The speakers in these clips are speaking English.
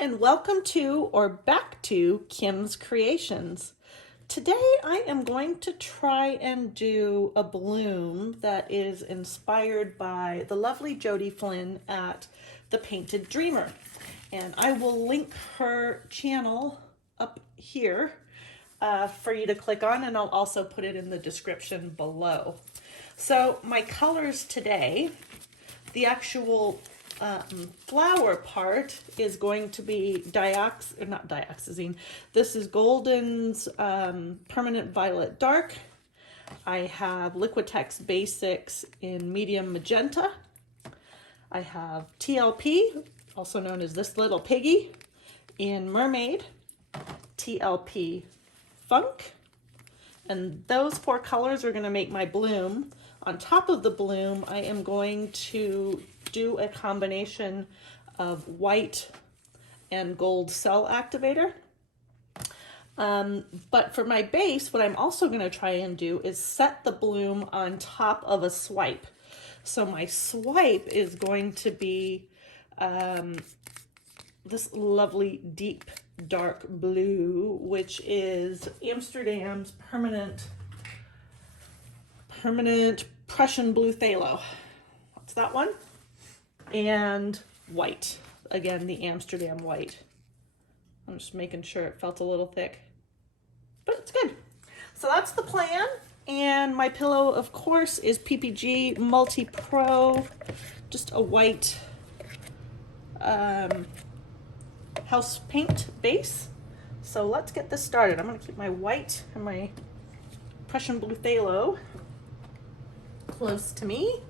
and welcome to or back to Kim's Creations. Today I am going to try and do a bloom that is inspired by the lovely Jodie Flynn at The Painted Dreamer. And I will link her channel up here for you to click on, and I'll also put it in the description below. So my colors today, the actual flower part is going to be not dioxazine. This is Golden's Permanent Violet Dark. I have Liquitex Basics in medium magenta. I have TLP, also known as This Little Piggy, in Mermaid, TLP Funk, and those four colors are going to make my bloom. On top of the bloom, I am going to do a combination of white and gold cell activator. But for my base, what I'm also going to try and do is set the bloom on top of a swipe. So my swipe is going to be this lovely deep dark blue, which is Amsterdam's permanent Prussian blue phthalo. That's that one. And white, again, the Amsterdam white. I'm just making sure it felt a little thick, but it's good. So that's the plan. And my pillow, of course, is PPG Multi Pro, just a white house paint base. So let's get this started. I'm going to keep my white and my Prussian blue phthalo close to me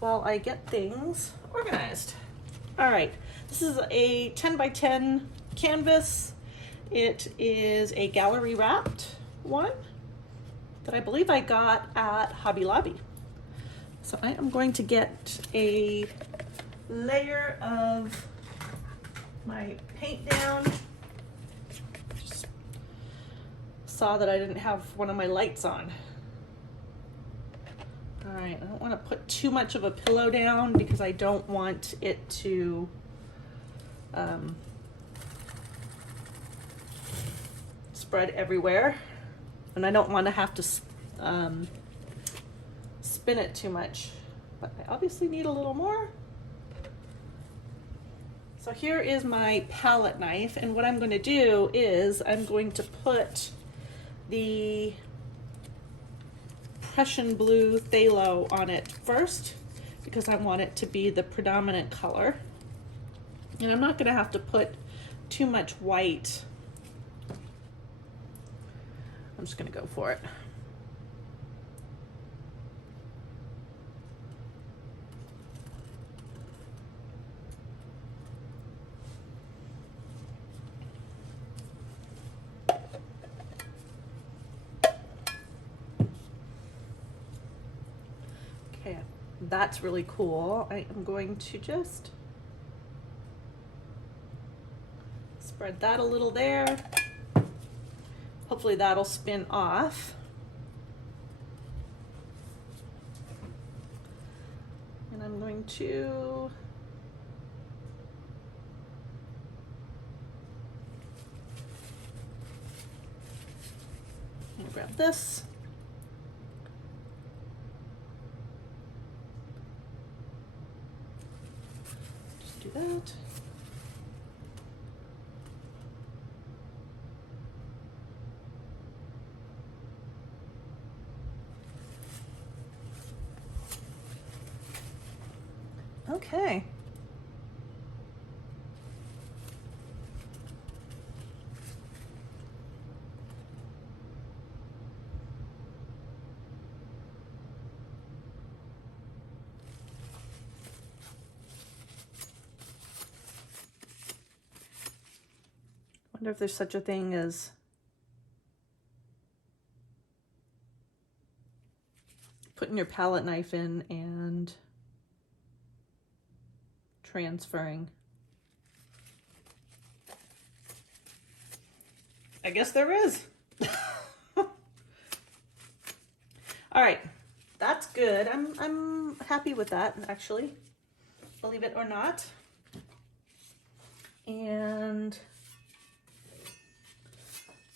while I get things organized. All right, this is a 10 by 10 canvas. It is a gallery wrapped one that I believe I got at Hobby Lobby. So I am going to get a layer of my paint down. Just saw that I didn't have one of my lights on. All right, I don't want to put too much of a pillow down because I don't want it to spread everywhere, and I don't want to have to spin it too much, but I obviously need a little more. So here is my palette knife, and what I'm going to do is I'm going to put the Prussian blue phthalo on it first because I want it to be the predominant color. And I'm not going to have to put too much white. I'm just going to go for it. Okay, that's really cool. I am going to just spread that a little there. Hopefully that'll spin off. And I'm going to grab this. Do that. Okay. Wonder if there's such a thing as putting your palette knife in and transferring. I guess there is. All right, that's good. I'm happy with that, actually, believe it or not. And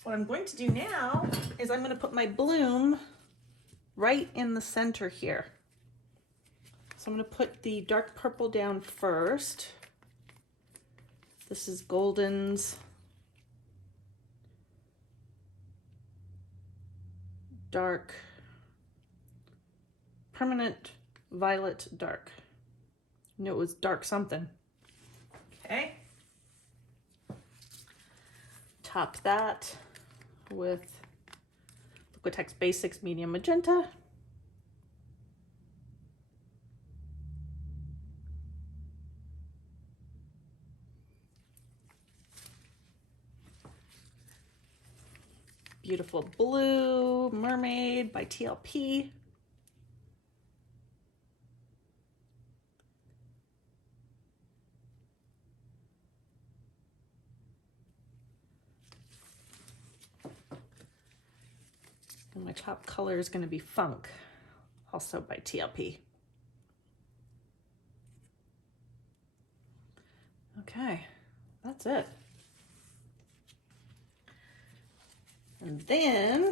what I'm going to do now is I'm going to put my bloom right in the center here. So I'm going to put the dark purple down first. This is Golden's dark, permanent violet dark. I knew it was dark something. Okay. Top that with Liquitex Basics Medium Magenta. Beautiful blue Mermaid by TLP. And my top color is going to be Funk, also by TLP. Okay, that's it. And then I'm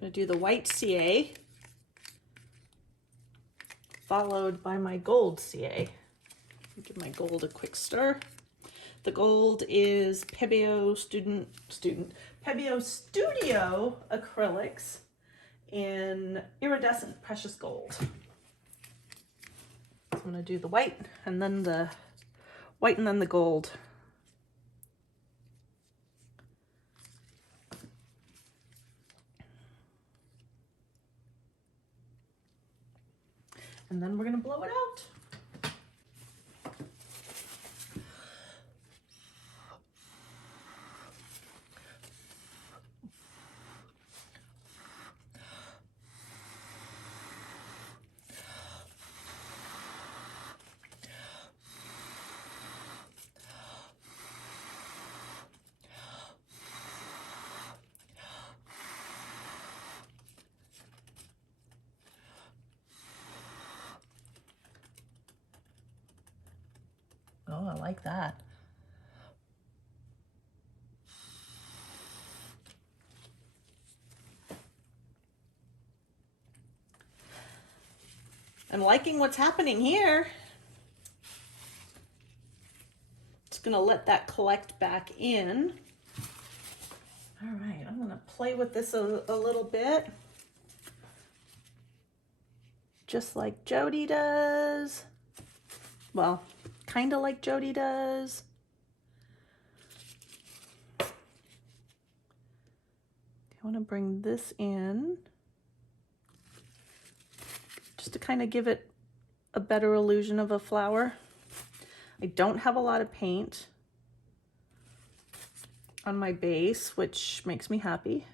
going to do the white CA, followed by my gold CA. Give my gold a quick stir. The gold is Pebeo Pebeo Studio Acrylics in Iridescent Precious Gold. I'm going to do the white and then the white and then the gold. And then we're going to blow it out. Oh, I like that. I'm liking what's happening here. Just gonna let that collect back in. All right, I'm gonna play with this a little bit. Just like Jodie does. Well, kind of like Jodie does. I want to bring this in just to kind of give it a better illusion of a flower. I don't have a lot of paint on my base, which makes me happy.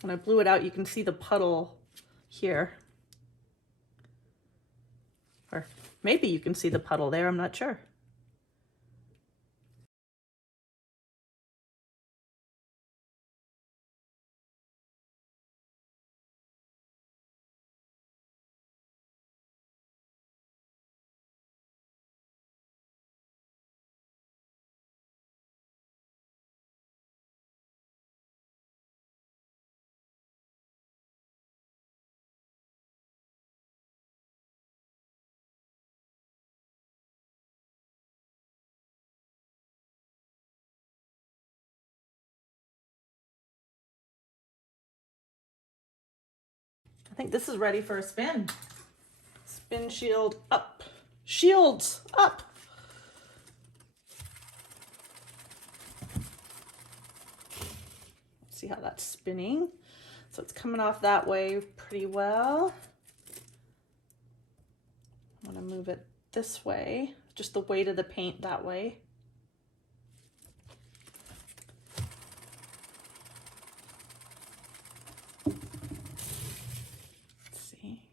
When I blew it out, you can see the puddle here. Or maybe you can see the puddle there, I'm not sure. I think this is ready for a spin. Spin shield up. Shields up. See how that's spinning? So it's coming off that way pretty well. I'm going to move it this way, just the weight of the paint that way.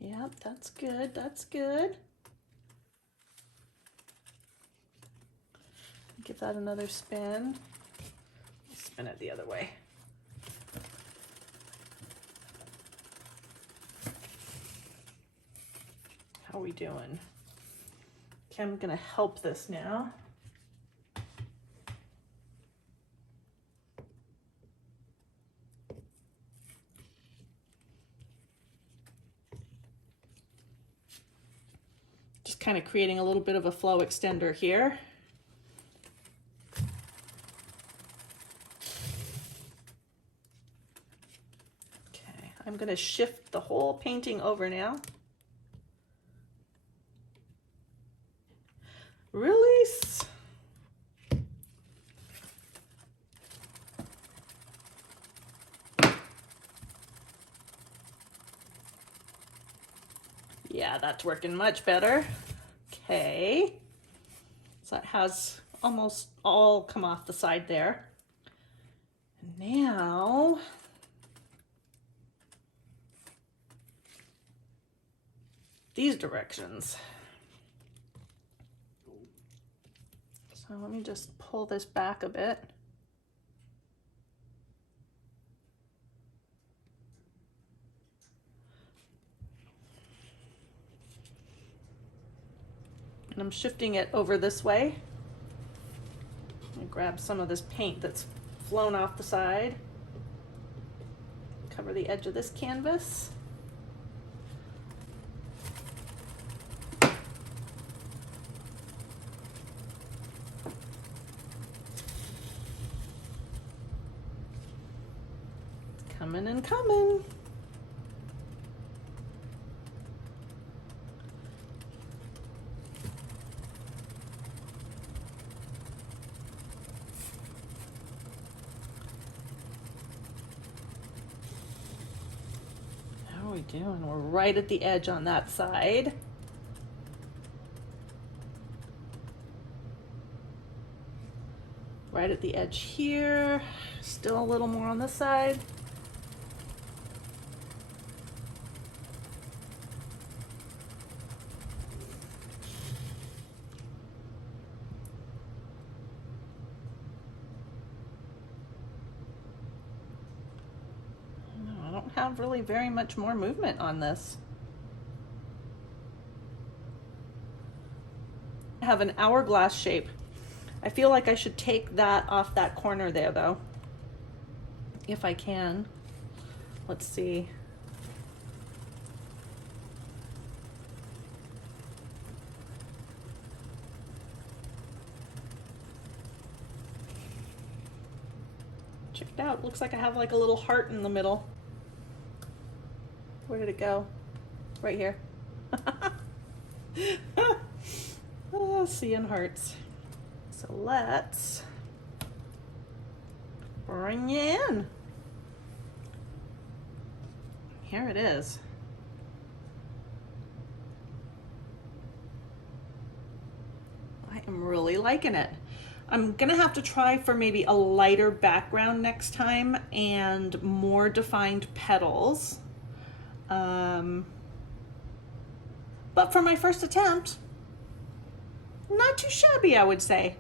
Yep, that's good, that's good. Give that another spin. Spin it the other way. How are we doing? Okay, I'm gonna help this now. Just kind of creating a little bit of a flow extender here. Okay, I'm gonna shift the whole painting over now. Release. Yeah, that's working much better. Okay. So it has almost all come off the side there. Now, these directions. So let me just pull this back a bit. And I'm shifting it over this way. I grab some of this paint that's flown off the side. Cover the edge of this canvas. Coming and coming. How are we doing? We're right at the edge on that side. Right at the edge here. Still a little more on this side. I don't have really very much more movement on this. I have an hourglass shape. I feel like I should take that off that corner there though, if I can. Let's see. Check it out. Looks like I have like a little heart in the middle. Where did it go? Right here. Oh, seeing hearts. So let's bring you in. Here it is. I am really liking it. I'm gonna have to try for maybe a lighter background next time and more defined petals. But for my first attempt, not too shabby, I would say.